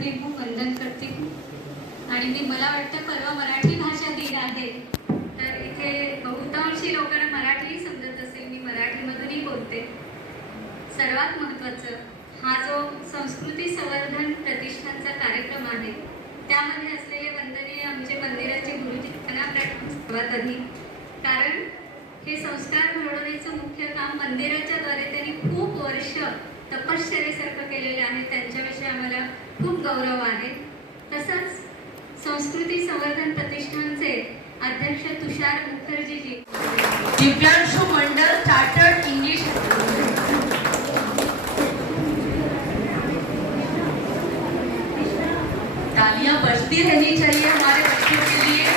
करती हूँ, वंदन करती हूँ। आणि मला वाटतं परवा मराठी भाषा दिन आहे, तर इथे बहुतांशी लोकांना मराठीही समजत असेल, मी मराठीमधूनही बोलते। सर्वात महत्त्वाचं हा जो संस्कृती संवर्धन प्रतिष्ठानचा कार्यक्रम आहे, त्यामध्ये असलेले वंदनीय आमचे मंदिराचे गुरुजी त्यांना सर्वात आधी, कारण हे संस्कार घडवण्याचं मुख्य काम मंदिराच्या द्वारे त्यांनी खूप वर्ष तपश्चर्येसारखं केलेलं आहे, त्यांच्याविषयी आम्हाला खूप गौरव आहे। तसंच संस्कृती संवर्धन प्रतिष्ठानचे अध्यक्ष तुषार मुखर्जीजी, दिव्यांशु मंडल चार्टर्ड इंग्लिश, तालियां बजती रहनी चाहिए हमारे बच्चों के लिए।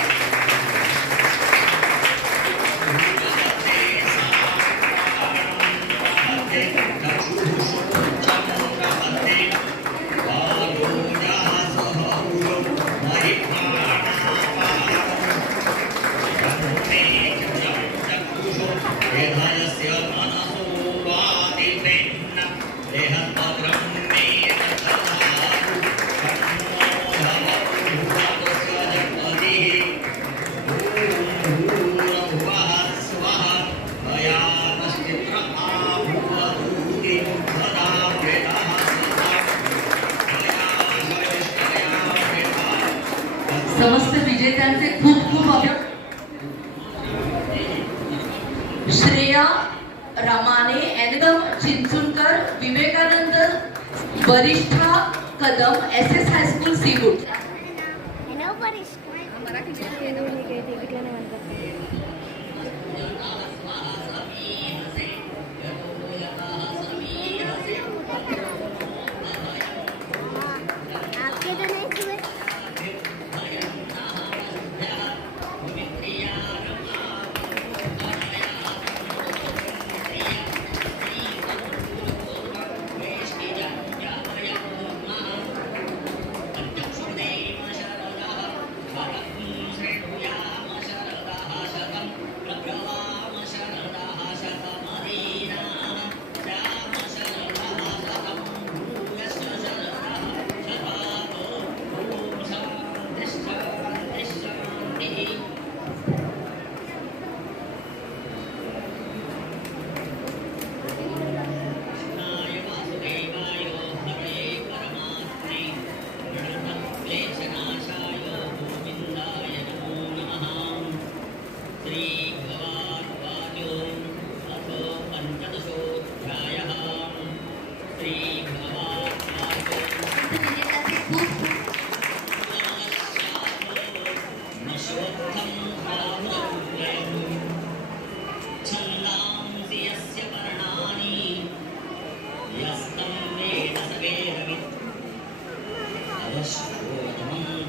समस्त विजेत्यांचे खूप खूप अभिनंदन। श्रेया रामाने, एनदम चिंचुनकर, विवेकानंद वरिष्ठा कदम, एसएस हायस्कूल सीगुट।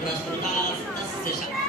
प्रस्तुतास्तस्य